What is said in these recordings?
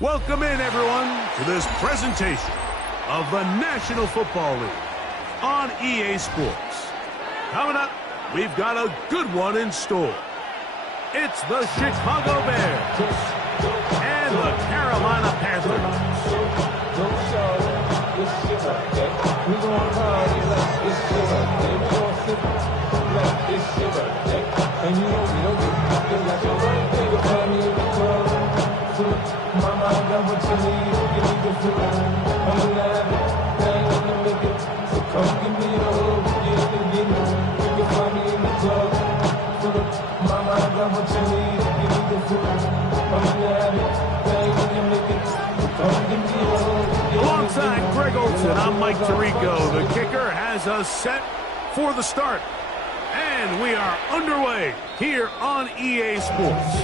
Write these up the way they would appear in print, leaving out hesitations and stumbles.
Welcome in, everyone, to this presentation of the National Football League on EA Sports. Coming up, we've got a good one in store. It's the Chicago Bears and the Carolina Panthers. Alongside Greg Olson, I'm Mike Tirico. The kicker has us set for the start. And we are underway here on EA Sports.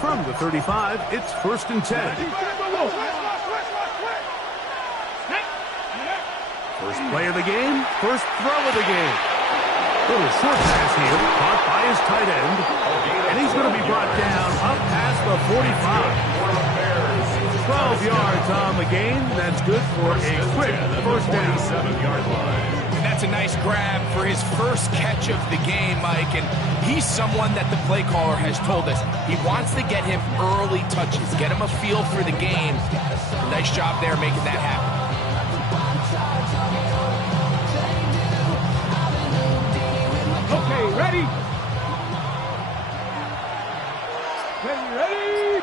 From the 35, it's 1st and 10. First play of the game, first throw of the game. Little short pass here, caught by his tight end. And he's going to be brought down up past the 45. 12 yards on the game. That's good for a quick first down. 7-yard line. That's a nice grab for his first catch of the game, Mike, and he's someone that the play caller has told us he wants to get him early touches, get him a feel for the game. Nice job there making that happen. Okay, ready? Ready?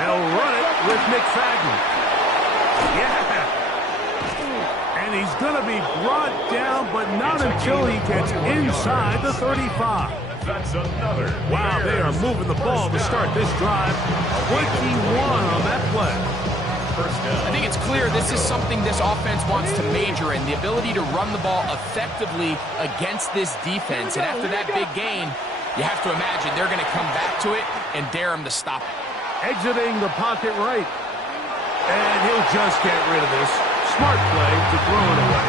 They'll run it with McFadden. Yeah. And he's going to be brought down, but not until he gets inside the 35. That's another. Wow, they are moving the ball to start this drive. 21 on that play. I think it's clear this is something this offense wants to major in, the ability to run the ball effectively against this defense. And after that big gain, you have to imagine they're going to come back to it and dare him to stop it. Exiting the pocket right. And he'll just get rid of this. Smart play to throw it away.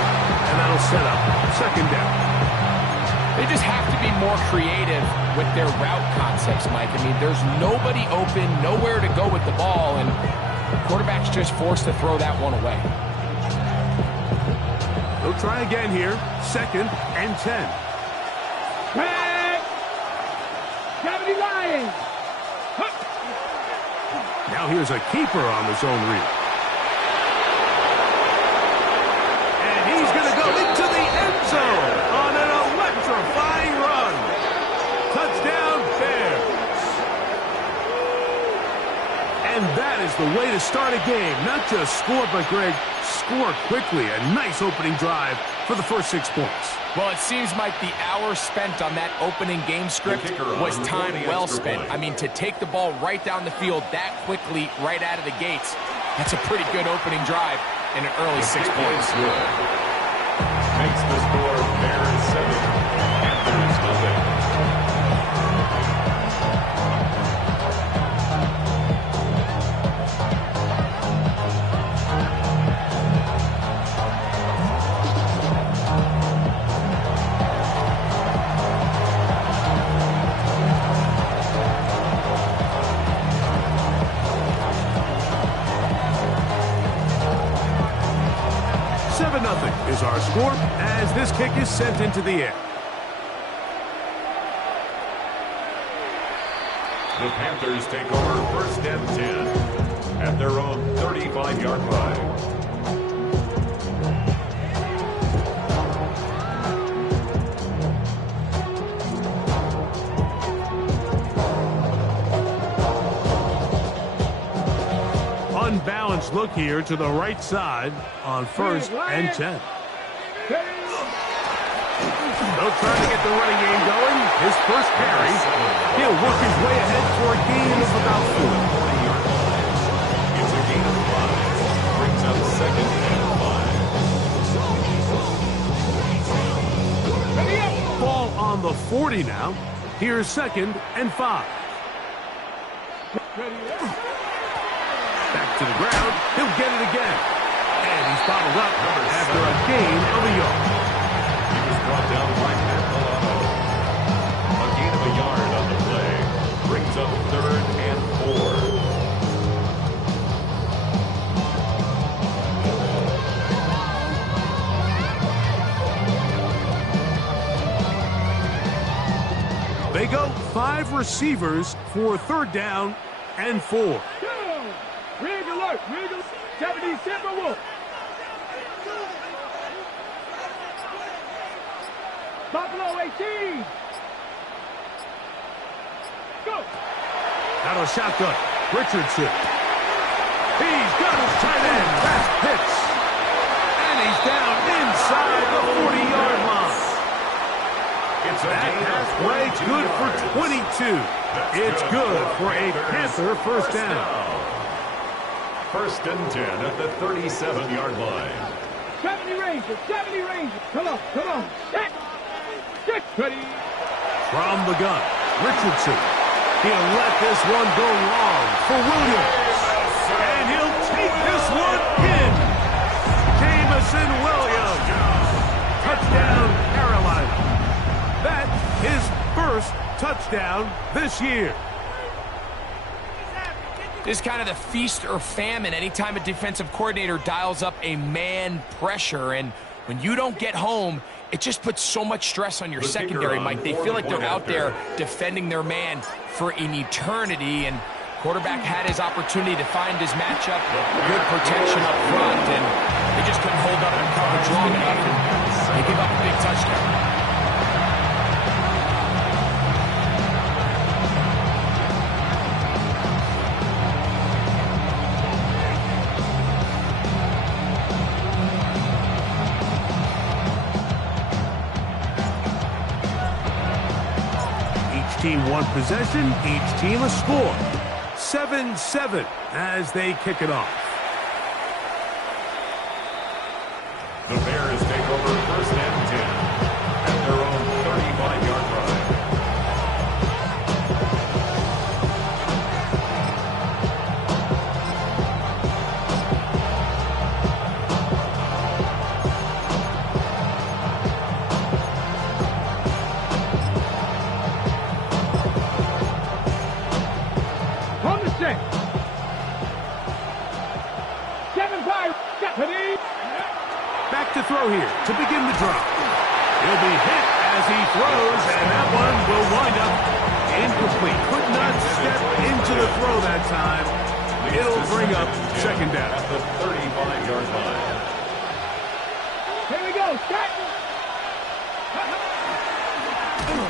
And that'll set up 2nd down. They just have to be more creative with their route concepts, Mike. I mean, there's nobody open, nowhere to go with the ball, and the quarterback's just forced to throw that one away. They'll try again here. 2nd and 10. Back! Gravity Lions! Now here's a keeper on the zone read. And he's going to go into the end zone on an electrifying run. Touchdown, Bears. And that is the way to start a game. Not just score, but, Greg, score quickly. A nice opening drive for the first 6 points. Well, it seems like the hour spent on that opening game script was time well spent. I mean, to take the ball right down the field that quickly right out of the gates, that's a pretty good opening drive in an early 6 points. Makes the score Bears 7, Panthers nothing. Is our score as this kick is sent into the air. The Panthers take over 1st and 10 at their own 35-yard line. Unbalanced look here to the right side on 1st and 10. They'll try to get the running game going. His first carry. He'll work his way ahead for a gain of about 4. It's a gain of 5. Brings up 2nd and 5. on the 40 now. Here's 2nd and 5. Back to the ground. He'll get it again. And he's bottled up after a gain of a yard. He was brought down by Matt Milano. A gain of a yard on the play. Brings up 3rd and 4. They go 5 receivers for 3rd down and 4. Rig alert, 70 Timberwolf. Buffalo 18. Go. Out of shotgun, Richardson. He's got his tight end. Fast pitch. And he's down inside the 40-yard line. It's a That halfway good for 22. It's good for a Panther first down. 1st and 10 at the 37-yard line. 70 Rangers, 70 Rangers. Come on. Set. Ready. From the gun, Richardson. He'll let this one go long for Williams. And he'll take this one in. Jameson Williams. Touchdown, Carolina. That's his first touchdown this year. This is kind of the feast or famine anytime a defensive coordinator dials up a man pressure. And when you don't get home, it just puts so much stress on your secondary, Mike. They feel like they're out there defending their man for an eternity. And quarterback had his opportunity to find his matchup, good protection up front, and they just couldn't hold up in coverage long enough, and they give up a big touchdown. Team one possession, each team a score. 7-7 as they kick it off. The Bears take over 1st and 10 at their own 35-yard line. Back to throw here to begin the drive. He'll be hit as he throws, and that one will wind up incomplete. Could not step into the throw that time. It'll bring up 2nd down. At the 35-yard line. Here we go.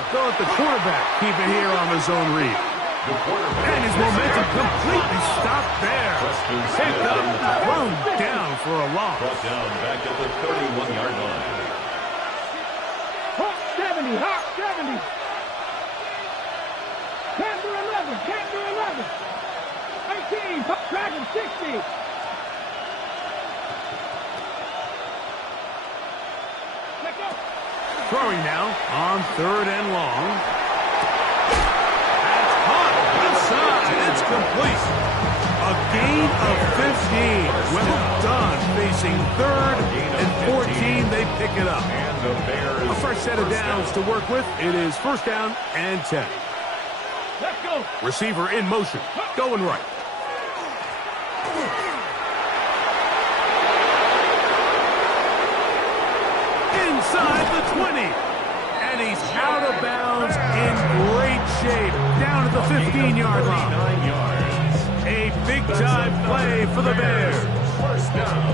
They'll let the quarterback keep it here on the zone read. And his momentum completely stopped there. Picked up, thrown down for a loss. Brought down back at the 31-yard line. Hawk 70, Hawk 70. Panther 11, 18, Dragon 60. Let go. Throwing now on 3rd and long. It's complete. A gain of 15. Well done. Facing 3rd and 14, they pick it up. A fresh set of downs to work with. It is 1st down and 10. Let's go. Receiver in motion. Going right. Inside the 20. And he's out of bounds in great shape. Down at the 15-yard line. A big-time play for the Bears.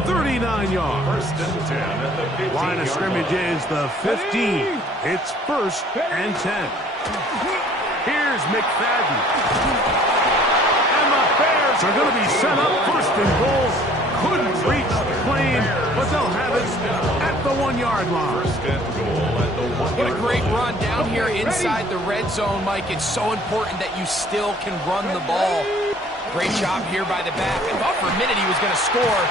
39 yards. 1st and 10 at the 15-yard line of scrimmage is the 15. It's 1st and 10. Here's McFadden. And the Bears are going to be set up 1st and goal. Couldn't reach the plane, but they'll have it at the 1-yard line. 1st and goal at the 1-yard line. What a great run down here inside the red zone, Mike. It's so important that you still can run the ball. Great job here by the back. I thought for a minute he was going to score.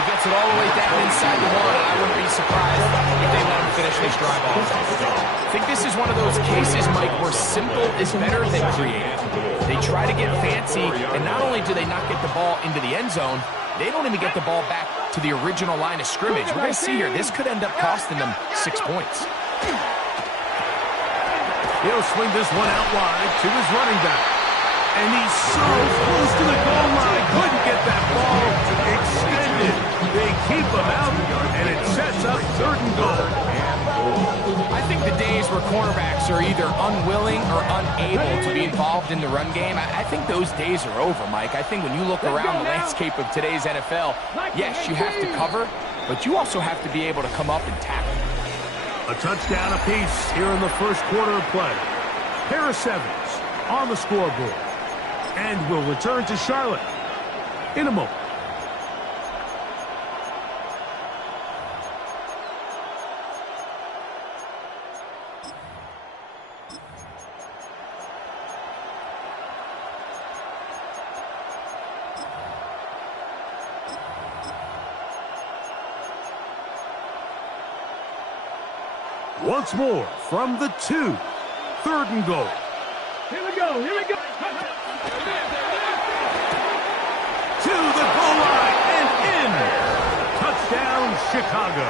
He gets it all the way down inside the one, and I wouldn't be surprised if they let him finish this drive off. I think this is one of those cases, Mike, where simple is better than creative. They try to get fancy, and not only do they not get the ball into the end zone, they don't even get the ball back to the original line of scrimmage. We're going to see here, this could end up costing them 6 points. He'll swing this one out wide to his running back. And he's so close to the goal line. Couldn't get that ball extended. They keep him out, and it sets up 3rd and goal. I think the days where cornerbacks are either unwilling or unable to be involved in the run game, I think those days are over, Mike. I think when you look around the landscape of today's NFL, yes, you have to cover, but you also have to be able to come up and tackle. A touchdown apiece here in the first quarter of play. Pair of 7s on the scoreboard. And we'll return to Charlotte in a moment. Once more from the 2. 3rd and goal. Here we go, here we go. To the goal line and in. Touchdown, Chicago.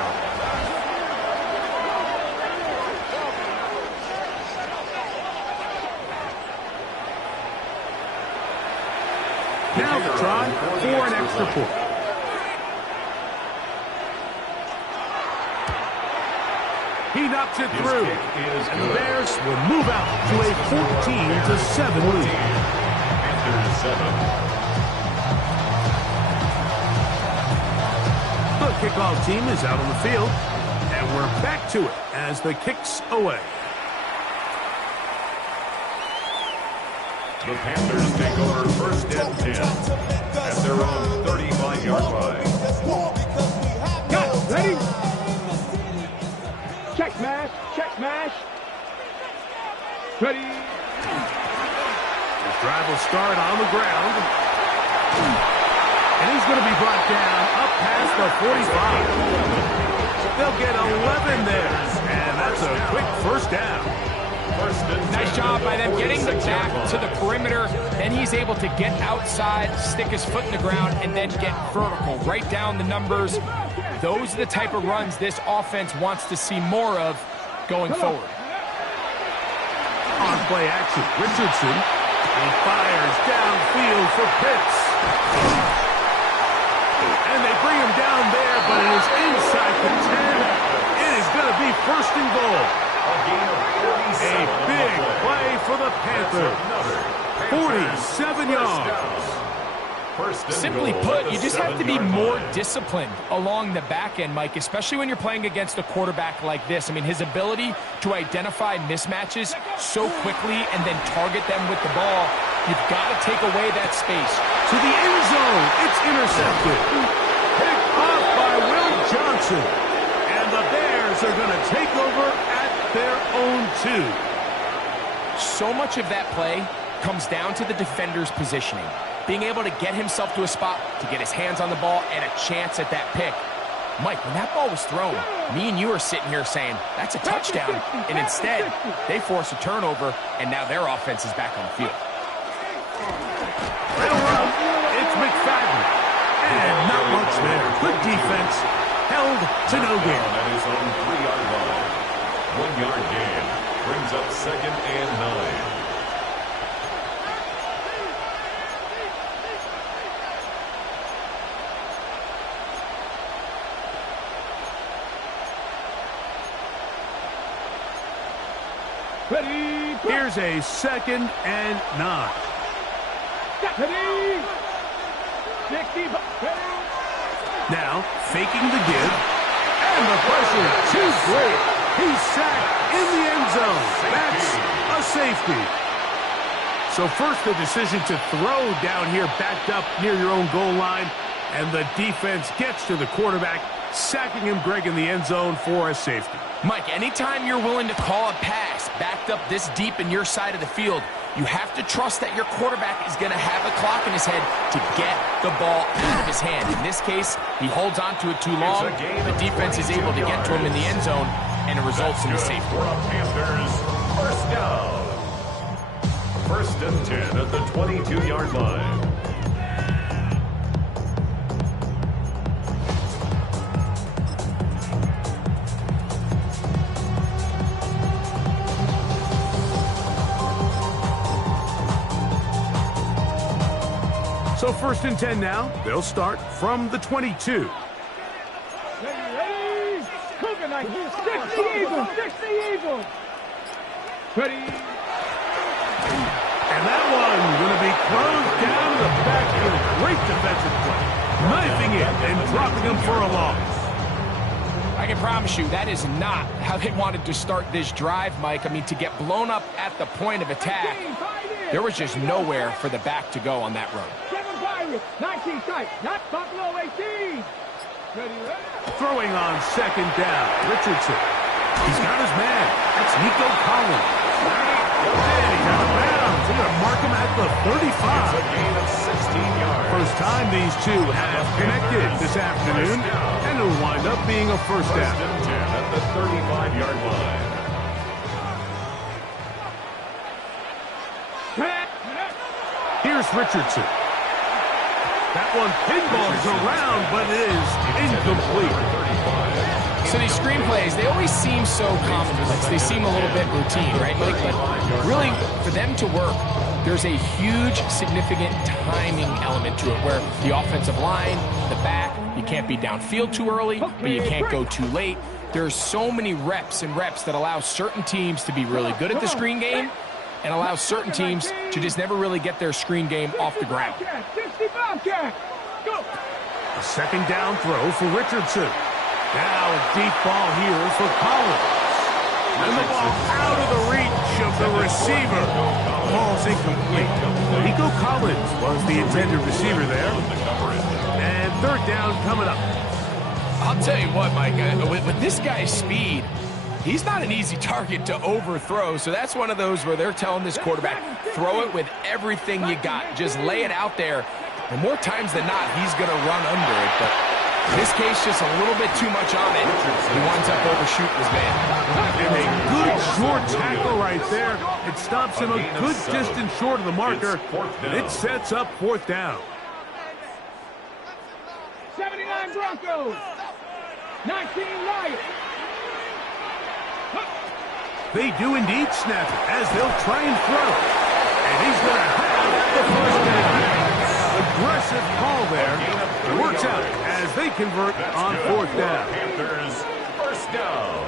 Now the try for an extra point. He knocks it through, and the Bears will move out to a 14-7 lead. Panthers 7. The kickoff team is out on the field, and we're back to it as the kick's away. The Panthers take over 1st and 10 at their own 35-yard line. Got ready? Check smash, check smash. Ready? This drive will start on the ground. And he's going to be brought down up past the 45. They'll get 11 there. And that's a quick first down. Nice job by them getting the back to the perimeter. Then he's able to get outside, stick his foot in the ground, and then get vertical. Right down the numbers. Those are the type of runs this offense wants to see more of going forward. On play action, Richardson. He fires downfield for Pitts. And they bring him down there, but it is inside the 10. It is going to be 1st and goal. A big play for the Panthers. 47 yards. Simply put, you just have to be more disciplined along the back end, Mike, especially when you're playing against a quarterback like this. I mean, his ability to identify mismatches so quickly and then target them with the ball, you've got to take away that space. To the end zone, it's intercepted. Picked off by Will Johnson. And the Bears are going to take over at their own 2. So much of that play comes down to the defender's positioning. Being able to get himself to a spot, to get his hands on the ball, and a chance at that pick. Mike, when that ball was thrown, me and you are sitting here saying, that's a touchdown. And instead, they force a turnover, and now their offense is back on the field. They'll run. It's McFadden. And not much there. Good defense. Held to no gain. That is on 3-yard line. 1-yard gain. Brings up 2nd and 9. Ready? Here's a 2nd and 9. Ready? 60. Ready? Now, faking the give. And the pressure too great. He's sacked in the end zone. That's a safety. So first the decision to throw down here backed up near your own goal line. And the defense gets to the quarterback, sacking him, Greg, in the end zone for a safety. Mike, anytime you're willing to call a pass backed up this deep in your side of the field, You have to trust that your quarterback is going to have a clock in his head to get the ball out of his hand. In this case, he holds on to it too long. The defense is able to get to him in the end zone, and it results in a safety. Panthers, first down. First and 10 at the 22-yard line. So first and 10 now. They'll start from the 22. Ready, Cougar Knight. 60 Eagles, 60 Eagles. Ready. And that one going to be closed down to the backfield. Great defensive play. Knifing it and dropping him for a loss. I can promise you that is not how they wanted to start this drive, Mike. I mean, to get blown up at the point of attack, there was just nowhere for the back to go on that run. 19 tight, not Buffalo 18. Ready. Throwing on second down, Richardson. He's got his man. That's Nico Collins. And he's out of bounds. They're going to mark him at the 35. It's a gain of 16 yards. First time these two have connected this afternoon, and it'll wind up being a first down. First and 10 at the 35-yard line. Here's Richardson. That one pinballs around, but it is incomplete. So these screenplays, they always seem so commonplace. They seem a little bit routine, right, Mike? But really, for them to work, there's a huge, significant timing element to it, where the offensive line, the back, you can't be downfield too early, but you can't go too late. There's so many reps and reps that allow certain teams to be really good at the screen game, and allow certain teams to just never really get their screen game off the ground. A second down throw for Richardson. Now a deep ball here for Collins. And the ball out of the reach of the receiver. Ball's incomplete. Nico Collins was the intended receiver there. And third down coming up. I'll tell you what, Mike, with this guy's speed, he's not an easy target to overthrow, so that's one of those where they're telling this quarterback, throw it with everything you got. Just lay it out there. And more times than not, he's going to run under it. But in this case, just a little bit too much on it. He winds up overshooting his man. And a good short tackle right there. It stops him a good distance short of the marker. It sets up fourth down. 79 Broncos. 19 Lions. They do indeed snap it as they'll try and throw. And he's going to have the first down. Aggressive call there. It works out as they convert on fourth down. Panthers, first down.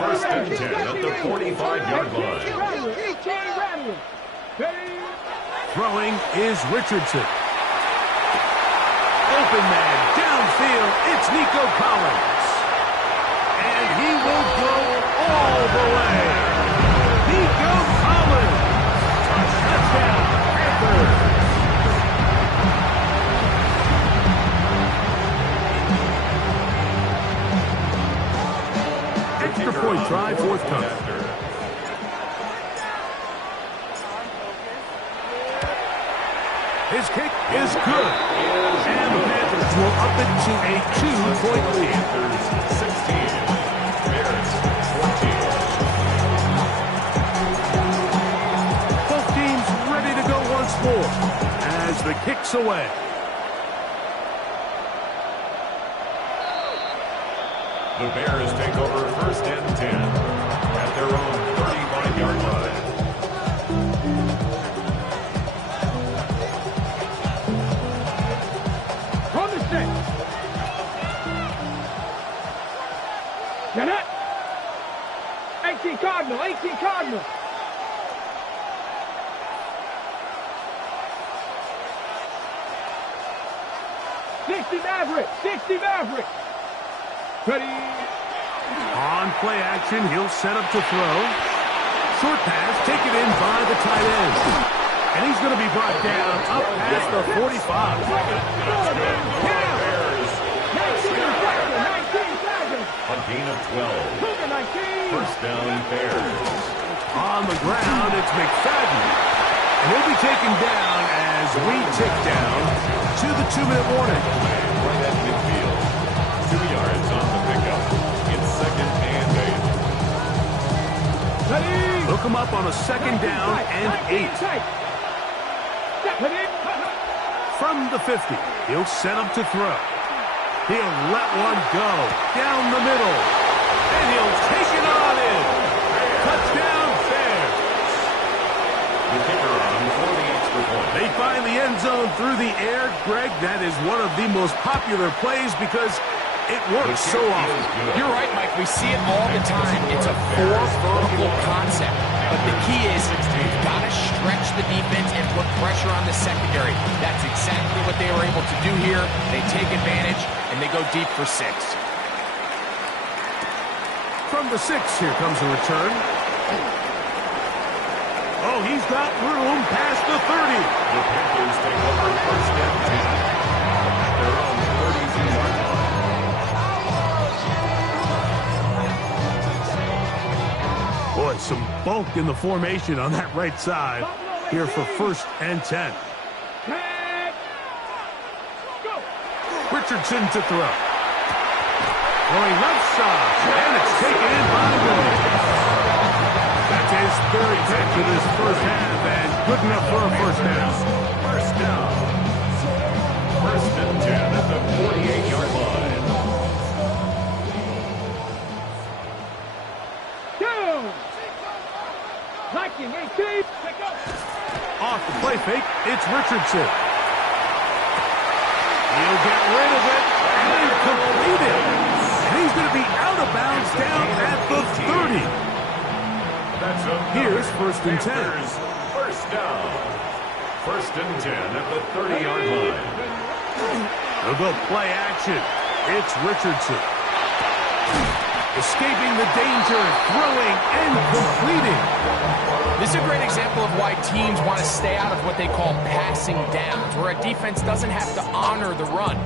First and 10 at the 45-yard line. Throwing is Richardson. Open man downfield. It's Nico Collins. And he will go all the way. Nico Collins. Touchdown, Panthers. Extra point try, forthcoming. His kick is good. And the Panthers will up it to a 2-point lead. 16, Bears 14. Both teams ready to go once more as the kick's away. The Bears take over first and 10 at their own 35-yard line. On the set. Janet. 18 Cardinal, 18 Cardinal. Sixty Maverick. Ready. On play action, he'll set up to throw. Short pass, taken in by the tight end. And he's going to be brought down up past the 45. A gain of 12. First down, Bears. On the ground, it's McFadden. And he'll be taken down as we tick down to the 2-minute warning. Right at midfield. 2 yards on the pickup. It's 2nd and 8. Look him up on a 2nd down and 8. From the 50, he'll set up to throw. He'll let one go down the middle. And he'll take it on in. Touchdown, Bears. The kicker on for the extra point. They find the end zone through the air. Greg, that is one of the most popular plays because it works so often. You're right, Mike. We see it all the time. It's a 4 vertical concept. But the key is you've got to stretch the defense and put pressure on the secondary. That's exactly what they were able to do here. They take advantage, and they go deep for 6. From the 6, here comes a return. Oh, he's got room past the 30. The Panthers take over 1st and 10 at their own 32-yard line. Boy, some bulk in the formation on that right side here for 1st and 10. Richardson to throw. Going left side, and it's taken in by Williams. That's his 3rd catch of this first half, and good enough for a 1st down. 1st down. 1st and 10 at the 48-yard line. Off the play fake, it's Richardson. He'll get rid of it and complete it. And he's going to be out of bounds down at the 30. Here's 1st and 10. 1st down. 1st and 10 at the 30-yard line. They'll go play action. It's Richardson. Escaping the danger, throwing and completing. This is a great example of why teams want to stay out of what they call passing downs, where a defense doesn't have to honor the run.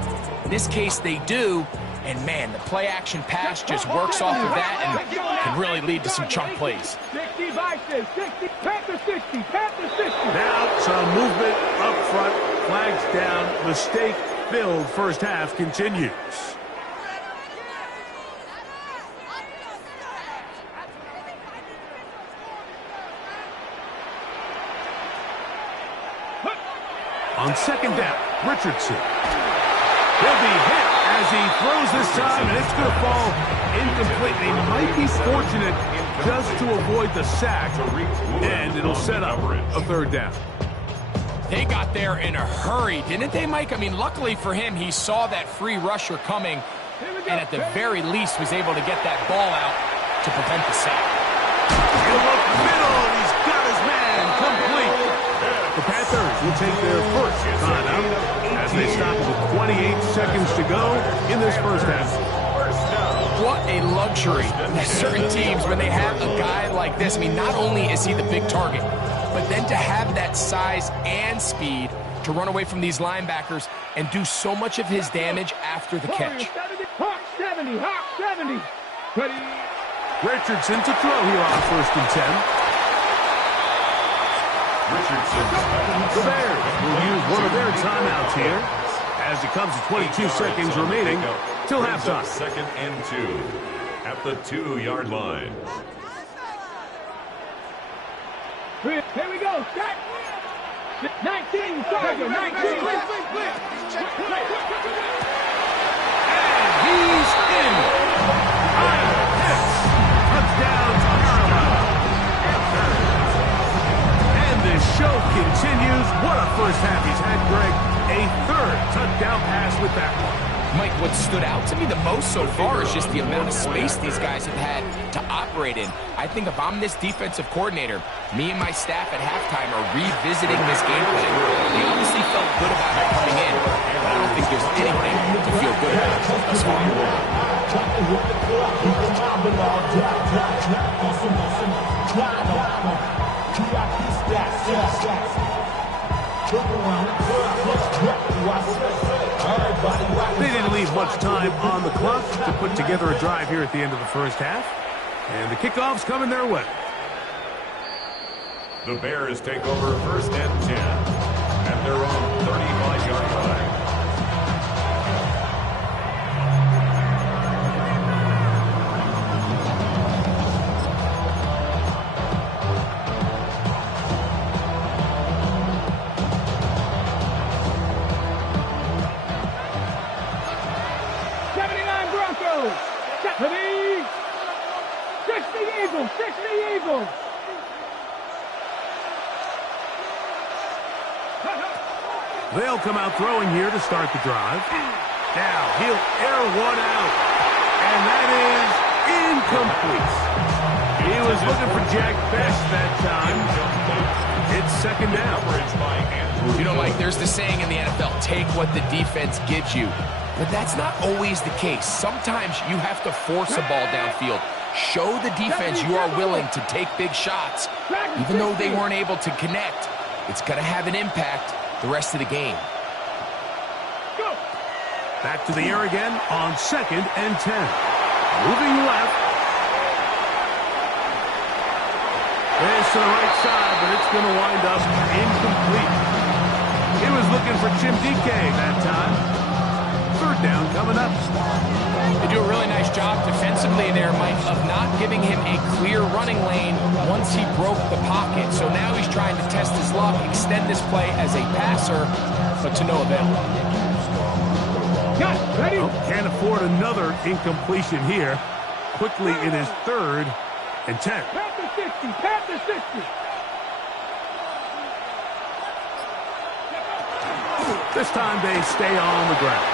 In this case, they do, and man, the play-action pass just works off of that and can really lead to some chunk plays. 60 by 60, Panthers 60, Panthers 60. Now some movement up front, flags down, mistake-filled first half continues. On 2nd down, Richardson. He'll be hit as he throws this time, and it's going to fall incomplete. They might be fortunate just to avoid the sack, and it'll set up a 3rd down. They got there in a hurry, didn't they, Mike? I mean, luckily for him, he saw that free rusher coming, and at the very least was able to get that ball out to prevent the sack. He'll look middle. He's got his man complete. The Panthers will take their 1st timeout as they stop with 28 seconds to go in this first half. What a luxury. Certain teams, when they have a guy like this, I mean, not only is he the big target, but then to have that size and speed to run away from these linebackers and do so much of his damage after the catch. Hawk 70, Hawk 70. Ready? Richardson to throw here on 1st and 10. Richardson. The Bears will use one of their timeouts here as it comes to 22 seconds remaining till halftime. 2nd and 2 at the 2-yard line. Here we go. Set. 19, Sergeant, 19. And he's in. Kyle Pitts. Touchdown, Carolina. And the show continues. What a first half he's had, Greg. A 3rd touchdown pass with that one. Mike, what stood out to me the most so far is just the amount of space these guys have had to operate in. I think if I'm this defensive coordinator, me and my staff at halftime are revisiting this game plan. They obviously felt good about it coming in, but I don't think there's anything to feel good about thus far. They didn't leave much time on the clock to put together a drive here at the end of the first half. And the kickoff's coming their way. The Bears take over first and 10 at their own 35-yard line. Eagles. They'll come out throwing here to start the drive. Now he'll air one out, and that is incomplete. He was looking for Jack Best that time. It's second down. You know, Mike, there's the saying in the NFL, take what the defense gives you. But that's not always the case. Sometimes you have to force a ball downfield. Show the defense you are willing to take big shots. Even though they weren't able to connect, it's going to have an impact the rest of the game. Back to the air again on 2nd and 10. Moving left. This to the right side, but it's going to wind up incomplete. He was looking for Jim DK that time. Third down coming up. They do a really nice job defensively there, Mike, of not giving him a clear running lane once he broke the pocket. So now he's trying to test his luck, extend this play as a passer, but to no avail. Ready? Oh, can't afford another incompletion here. Quickly in his 3rd and 10. Panther 60, Panther 60. This time they stay on the ground.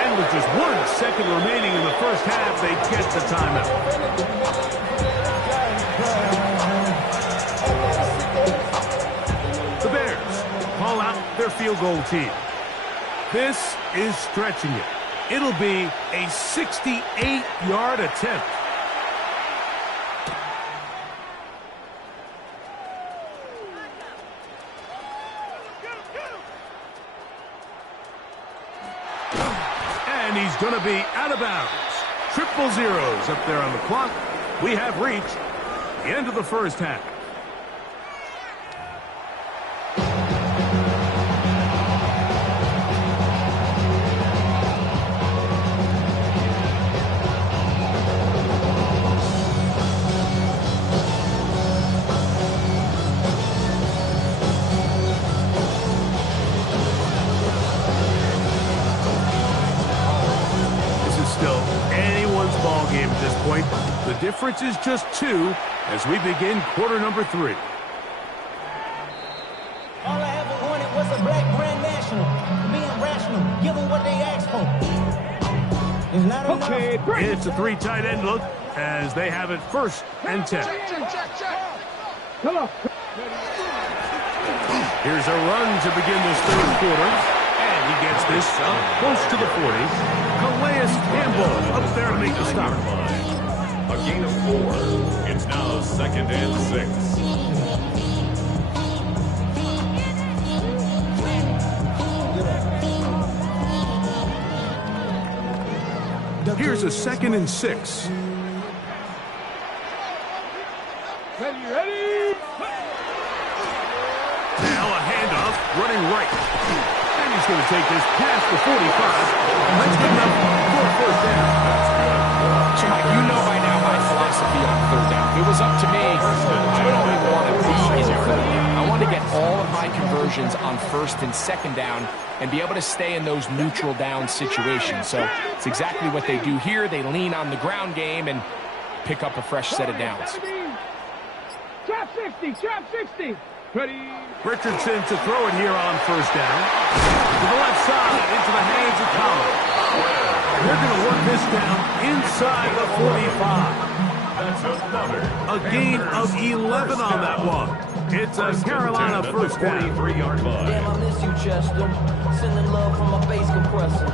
And with just 1 second remaining in the first half, they get the timeout. The Bears call out their field goal team. This is stretching it. It'll be a 68-yard attempt. And he's going to be out of bounds. 0-0 up there on the clock. We have reached the end of the first half. The difference is just 2 as we begin quarter number 3. All I ever wanted was a black grand national. Being rational, give them what they ask for. It's not enough. It's a 3 tight end look as they have it 1st and 10. Come on. Here's a run to begin this 3rd quarter. And he gets this up close to the 40. Calais Campbell up there to make the stop. A gain of 4. It's now 2nd and 6. Here's a 2nd and 6. Ready? Now a handoff, running right. And he's going to take this past the 45. That's good enough for a 1st down. So, Mike, you know by now my philosophy on 3rd down. If it was up to me, I would only want to be in 3rd down. I want to get all of my conversions on 1st and 2nd down and be able to stay in those neutral down situations. So it's exactly what they do here. They lean on the ground game and pick up a fresh set of downs. Trap 60, trap 60. Ready? Richardson to throw it here on 1st down. To the left side, into the hands of Collins. They're going to work this down inside the 45. A gain of 11 on that one. It's a Carolina 1st down. 43-yard line. Damn, I miss you, Chester. Sending love from a bass compressor.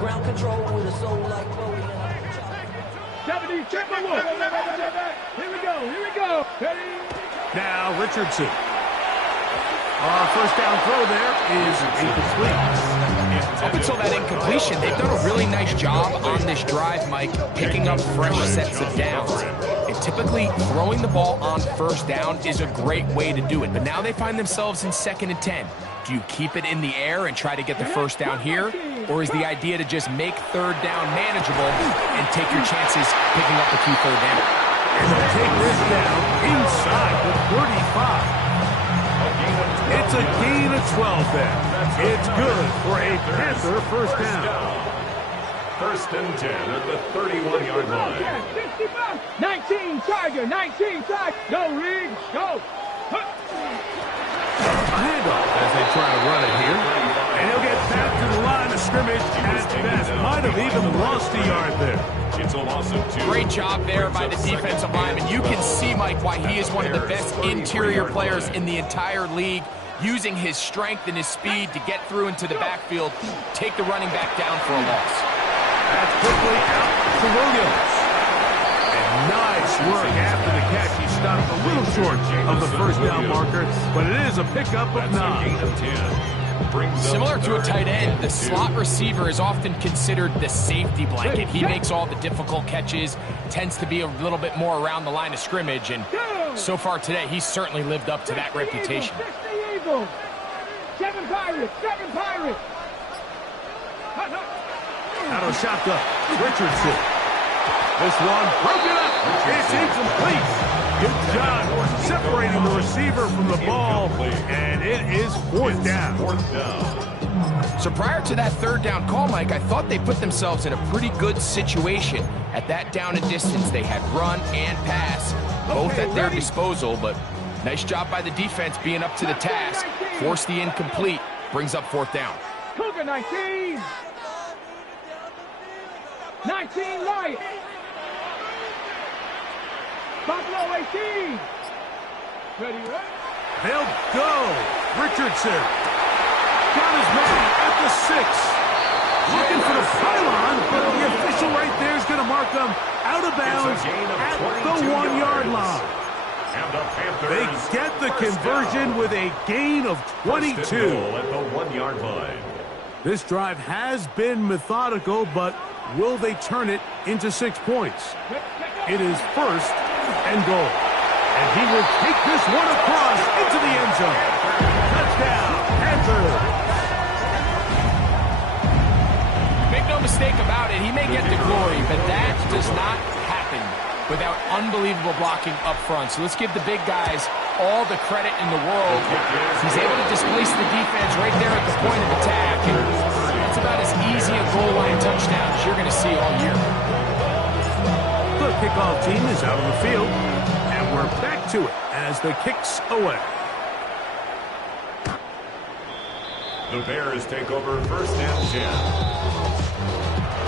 Ground control with a soul like Bowie. 70, check the look. Here we go. Ready? Now Richardson. Our 1st down throw there is incomplete. Up until that incompletion, they've done a really nice job on this drive, Mike, picking up fresh sets of downs. And typically, throwing the ball on first down is a great way to do it. But now they find themselves in 2nd and 10. Do you keep it in the air and try to get the first down here? Or is the idea to just make 3rd down manageable and take your chances picking up a key 3rd down? And they'll take this down inside the 35. It's a gain of 12 then. It's good for a Panther first down. 1st and 10 at the 31-yard line. 19 Tiger, 19 Tiger. Go, Reed, go. A handoff as they try to run it here. And he'll get back to the line of scrimmage at best. Might have even lost a yard there. It's a loss of 2. Great job there by the defensive lineman. You can see, Mike, why he is one of the best interior players in the entire league, using his strength and his speed to get through into the backfield, take the running back down for a loss. That's quickly out to Williams. And nice work after the catch. He stopped a little short of the first down marker, but it is a pickup of 9. Gain of 10. Similar to a tight end, the slot receiver is often considered the safety blanket. He makes all the difficult catches, tends to be a little bit more around the line of scrimmage, and so far today, he's certainly lived up to that reputation. 7 Pirates, 7 Pirates. Out of shotgun, Richardson. This one broken up. It's incomplete. Good job separating the receiver from the ball, and it is 4th down. So prior to that 3rd down call, Mike, I thought they put themselves in a pretty good situation. At that down and distance, they had run and pass, both at their disposal, but nice job by the defense being up to the task. Force the incomplete, brings up 4th down. Cougar 19. 19 Lions. Buffalo 18. Ready, right? They'll go. Richardson. Got his man at the 6. Looking for the pylon, but the official right there is going to mark them out of bounds at the 1-yard line. They get the conversion with a gain of 22. At the 1-yard line. This drive has been methodical, but will they turn it into 6 points? It is 1st and goal. And he will take this one across into the end zone. Touchdown, Panthers. Make no mistake about it, he may get the glory, but that does not happen without unbelievable blocking up front. So let's give the big guys all the credit in the world. He's able to displace the defense right there at the point of attack. And that's about as easy a goal line touchdown as you're going to see all year. The kickoff team is out on the field, and we're back to it as the kick's away. The Bears take over 1st and 10.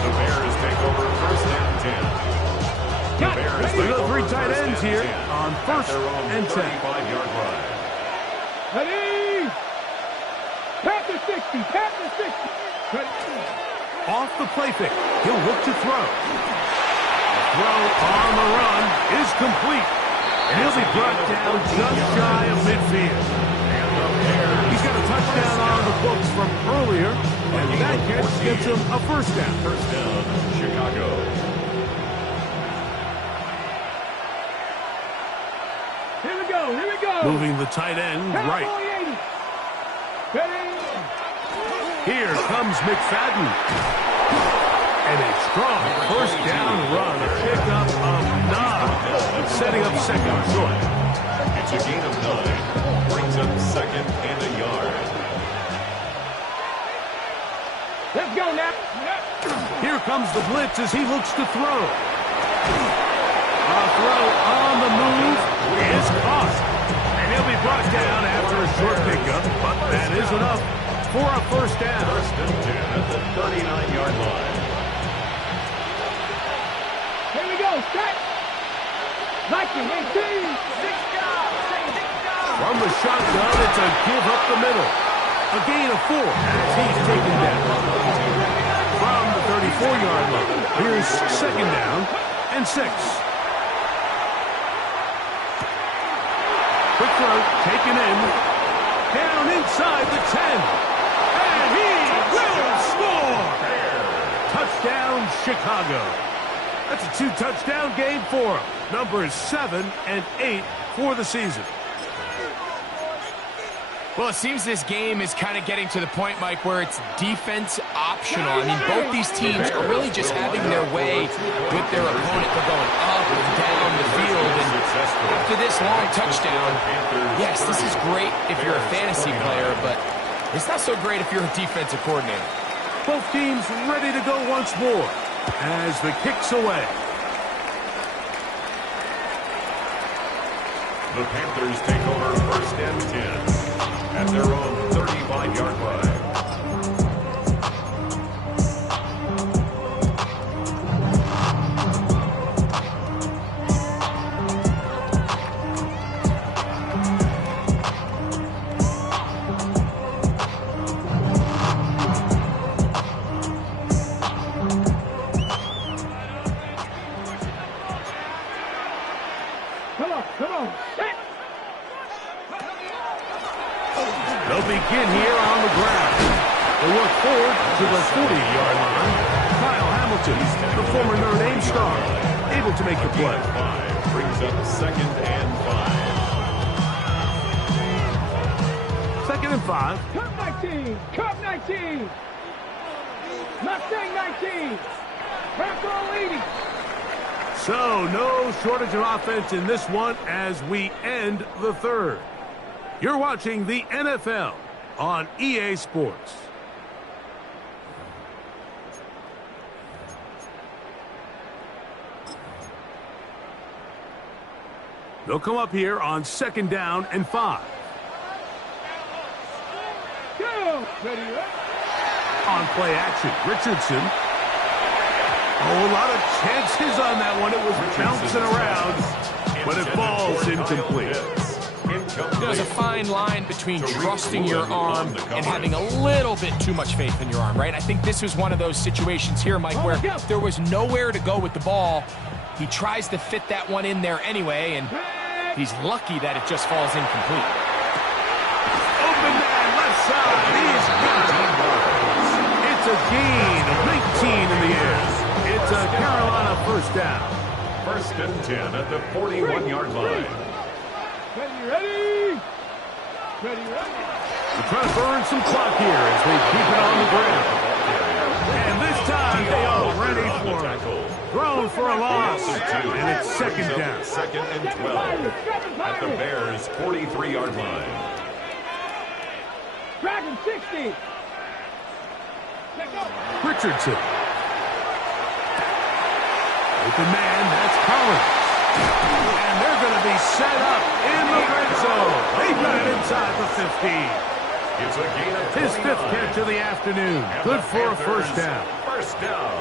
The Bears take over 1st and 10. The Bears We got 3 tight ends here on 1st and 10. 35-yard line. Ready? Panther 60, Panther 60. Ready? Off the play fake, he'll look to throw. The throw on the run is complete, and he'll be brought down just shy of midfield. He's got a touchdown on the books from earlier, and that catch gives him a 1st down. 1st down, Chicago. Here we go, here we go. Moving the tight end right. Ready? Here comes McFadden. And a strong 1st down run, a pickup of 9, setting up 2nd and short. It's a gain of 9, brings up 2nd and a yard. Let's go now. Here comes the blitz as he looks to throw. A throw on the move is caught. And he'll be brought down after a short pickup, but that is enough for a 1st down. 1st and 10 at the 39-yard line. Here we go, set. Viking 18. 6 down. From the shotgun, it's a give up the middle. A gain of 4 as he's taken down. From the 34-yard line, here's 2nd down and 6. Quick throw, taken in. Down inside the 10. And he will score! Touchdown, Chicago. That's a 2-touchdown game for him. Numbers 7 and 8 for the season. Well, it seems this game is kind of getting to the point, Mike, where it's defense optional. I mean, both these teams are really just having their way with their opponent. They're going up and down the field. And after this long touchdown, yes, this is great if you're a fantasy player, but it's not so great if you're a defensive coordinator. Both teams ready to go once more as the kick's away. The Panthers take over 1st and 10 at their own 35-yard line. Come on. Set. They'll begin here on the ground. They work forward to the 40-yard line. Kyle Hamilton, the former Notre Dame star, able to make the play. 5 brings up 2nd and 5. 2nd and 5. Cup 19. Cup 19. Mustang 19. Purple 80. So, no shortage of offense in this one as we end the 3rd. You're watching the NFL on EA Sports. They'll come up here on 2nd down and 5. Go. Ready, On play action, Richardson. Oh, a lot of chances on that one. It was bouncing around, but it falls incomplete. There's a fine line between trusting your arm and having a little bit too much faith in your arm, right? I think this was one of those situations here, Mike, where there was nowhere to go with the ball. He tries to fit that one in there anyway, and he's lucky that it just falls incomplete. Open man, left side. He's got it. It's a gain of 19 in the air. It's a Carolina 1st down. 1st and 10 at the 41-yard line. Ready. They're trying to burn some clock here as they keep it on the ground. And this time they are ready for it. Thrown for a loss. And it's 2nd down. 2nd and 12 at the Bears' 43-yard line. Dragon 60. Richardson. Open man, that's Collins. And they're going to be set up in the red zone. They've got it inside the 15. It's a gain of 29. His 5th catch of the afternoon. Good for a 1st down. 1st down.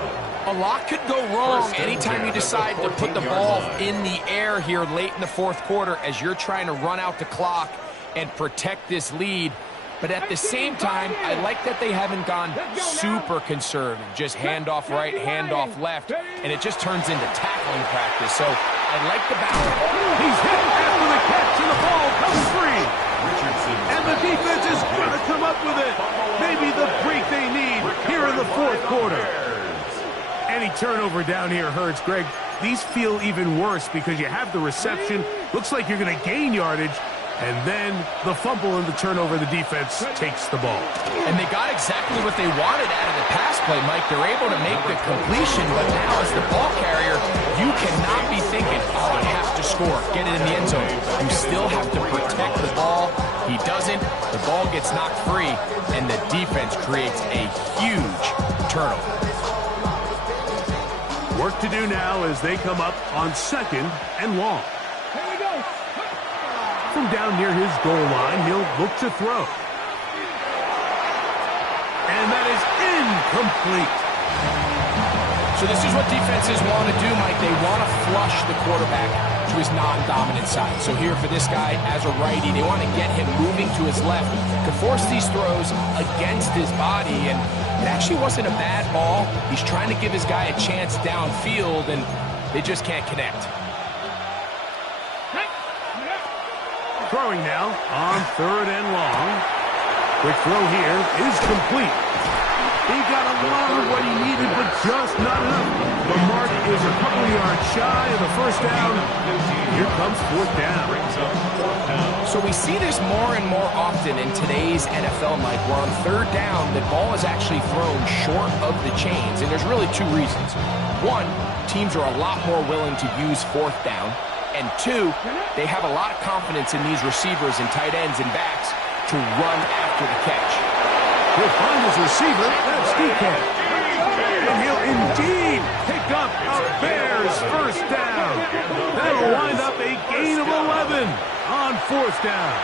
A lot could go wrong anytime you decide to put the ball in the air here late in the 4th quarter as you're trying to run out the clock and protect this lead. But at the same time, I like that they haven't gone super conservative. Just handoff right, handoff left, and it just turns into tackling practice. So I like the balance. He's hit after the catch, and the ball comes free. Richardson. And the defense is going to come up with it. Maybe the break they need here in the 4th quarter. Any turnover down here hurts, Greg. These feel even worse because you have the reception. Looks like you're going to gain yardage. And then the fumble and the turnover, the defense takes the ball. And they got exactly what they wanted out of the pass play, Mike. They're able to make the completion, but now as the ball carrier, you cannot be thinking, oh, I have to score, get it in the end zone. You still have to protect the ball. He doesn't. The ball gets knocked free, and the defense creates a huge turnover. Work to do now as they come up on 2nd and long. From down near his goal line, he'll look to throw. And that is incomplete. So this is what defenses want to do, Mike. They want to flush the quarterback to his non-dominant side. So here for this guy as a righty, they want to get him moving to his left to force these throws against his body. And it actually wasn't a bad ball. He's trying to give his guy a chance downfield, and they just can't connect. Throwing now on 3rd and long. Quick throw here is complete. He got a lot of what he needed, but just not enough. The mark is a couple of yards shy of the first down. Here comes fourth down. So we see this more and more often in today's NFL, Mike, where on third down, the ball is actually thrown short of the chains, and there's really two reasons. One, teams are a lot more willing to use fourth down, and two, they have a lot of confidence in these receivers and tight ends and backs to run after the catch. He'll find his receiver, that's DK. And he'll indeed pick up a Bears first down. That'll wind up a gain of 11 on fourth down.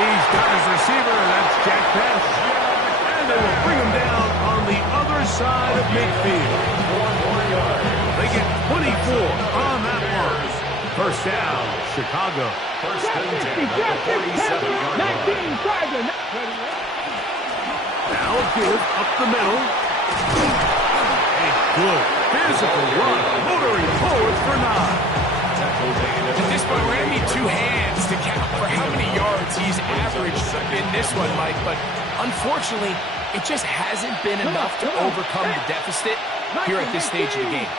He's got his receiver, that's Jack Pass. And they will bring him down on the other side of midfield. They get 24 on that one. First down, Chicago. First and 10 at the 47-yard line. Now a give up the middle. A good physical run, motoring forward for 9. At this point, we're going to need two hands to count for how many yards he's averaged in this one, Mike. But unfortunately, it just hasn't been enough to overcome the deficit here at this stage of the game.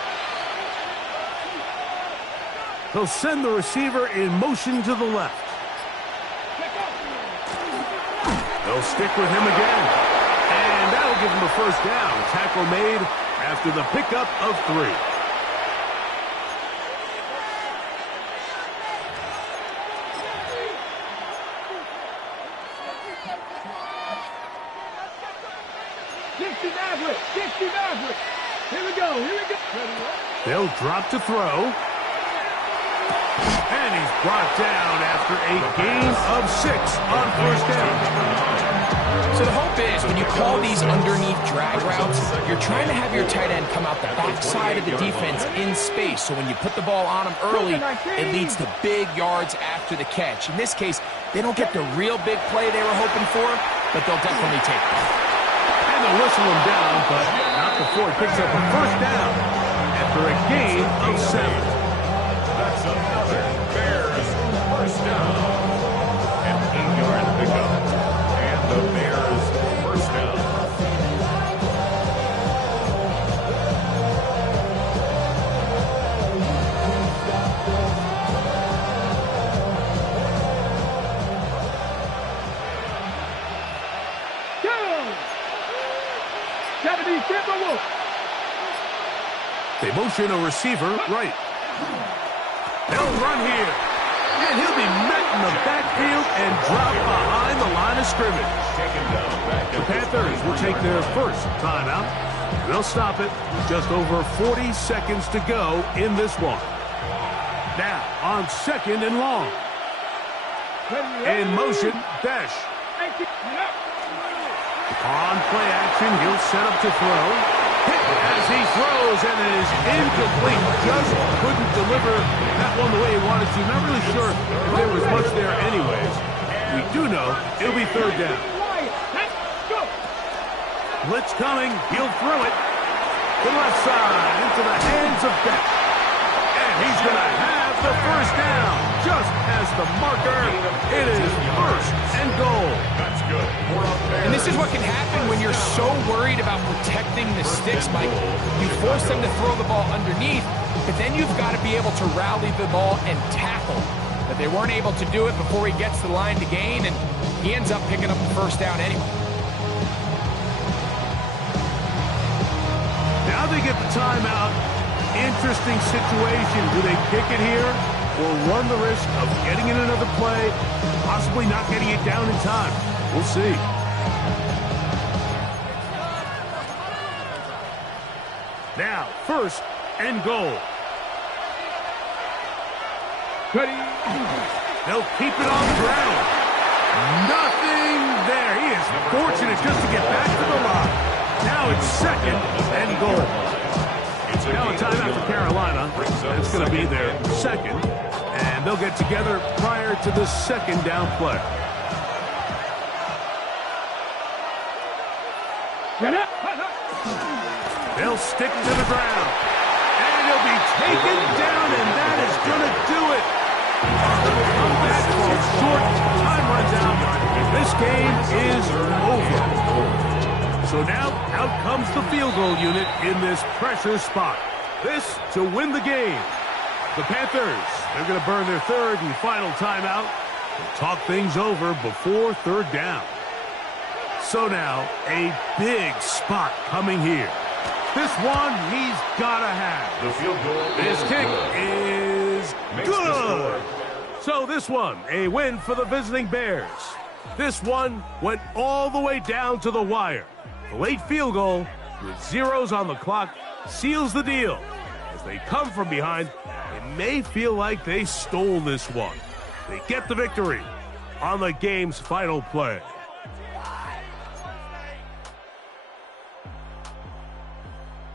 He'll send the receiver in motion to the left. They'll stick with him again. And that'll give him a first down. Tackle made after the pickup of 3. Here we go. They'll drop to throw. And he's brought down after a gain of 6 on first down. So the hope is when you call these underneath drag routes, you're trying to have your tight end come out the backside of the defense in space. So when you put the ball on him early, it leads to big yards after the catch. In this case, they don't get the real big play they were hoping for, but they'll definitely take it. And they'll whistle him down, but not before he picks up a first down after a gain of 7. That's another Bears first down. An 8-yard pickup. And the Bears first down. They motion a receiver right. They'll run here. And he'll be met in the backfield and dropped behind the line of scrimmage. The Panthers will take their first timeout. They'll stop it with just over 40 seconds to go in this one. Now on second and long. In motion, Dash. On play action, he'll set up to throw. Hit as he throws, and it is incomplete. Just couldn't deliver that one the way he wanted to. Not really sure if there was much there anyways. We do know it'll be third down. Blitz coming. He'll throw it to the left side into the hands of Beck. And he's going to have the first down. Just as the marker, it is first and goal. That's good. And this is what can happen when you're so worried about protecting the sticks, Mike. You force them to throw the ball underneath, but then you've got to be able to rally the ball and tackle. But they weren't able to do it before he gets to the line to gain, and he ends up picking up the first down anyway. Now they get the timeout. Interesting situation. Do they kick it here or run the risk of getting in another play, possibly not getting it down in time? We'll see. Now, first and goal. They'll keep it on the ground. Nothing there. He is fortunate just to get back to the line. Now it's second and goal. Now a timeout for Carolina. That's going to be their second. And they'll get together prior to the second down play. They'll stick to the ground. And he'll be taken down, and that is going to do it. The comeback for short, time runs out, and this game is over. So now, out comes the field goal unit in this pressure spot. This to win the game. The Panthers, they're going to burn their third and final timeout and talk things over before third down. So now, a big spot coming here. This one, he's got to have. The field goal. This kick is good. So this one, a win for the visiting Bears. This one went all the way down to the wire. The late field goal, with zeros on the clock, seals the deal. As they come from behind, it may feel like they stole this one. They get the victory on the game's final play.